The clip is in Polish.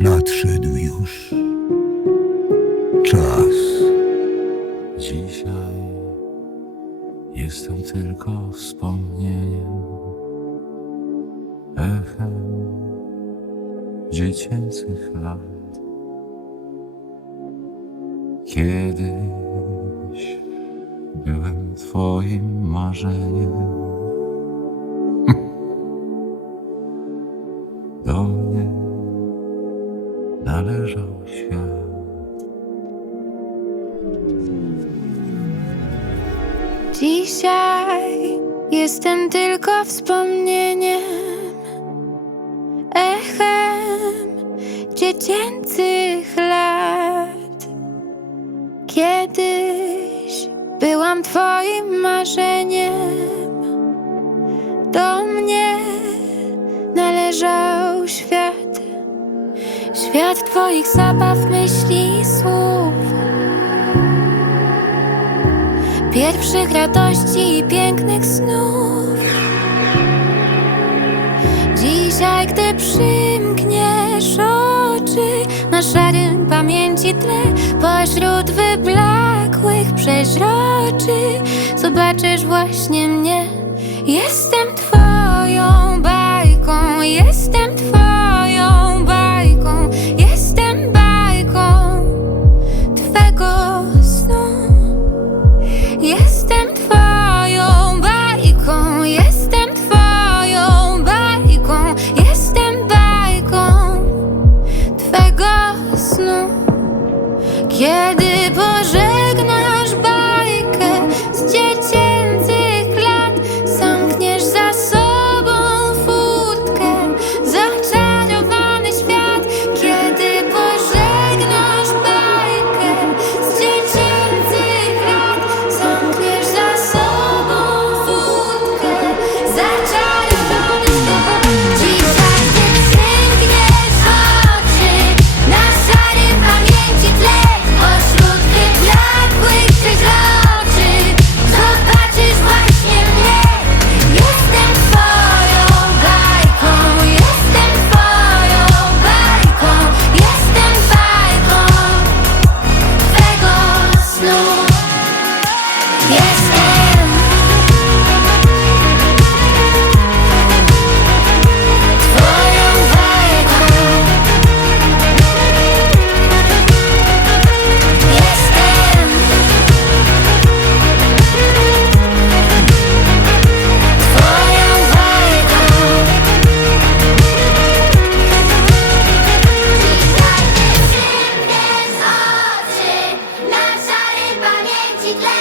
Nadszedł już czas. Dzisiaj jestem tylko wspomnieniem, echem dziecięcych lat. Kiedyś byłem Twoim marzeniem. Dzisiaj jestem tylko wspomnieniem, echem dziecięcych lat. Kiedyś byłam Twoim marzeniem, Świat Twoich zabaw, myśli i słów. Pierwszych radości i pięknych snów. Dzisiaj, gdy przymkniesz oczy na szarym pamięci tle, pośród wyblakłych przeźroczy, zobaczysz właśnie mnie. Jest snu, kiedy po Music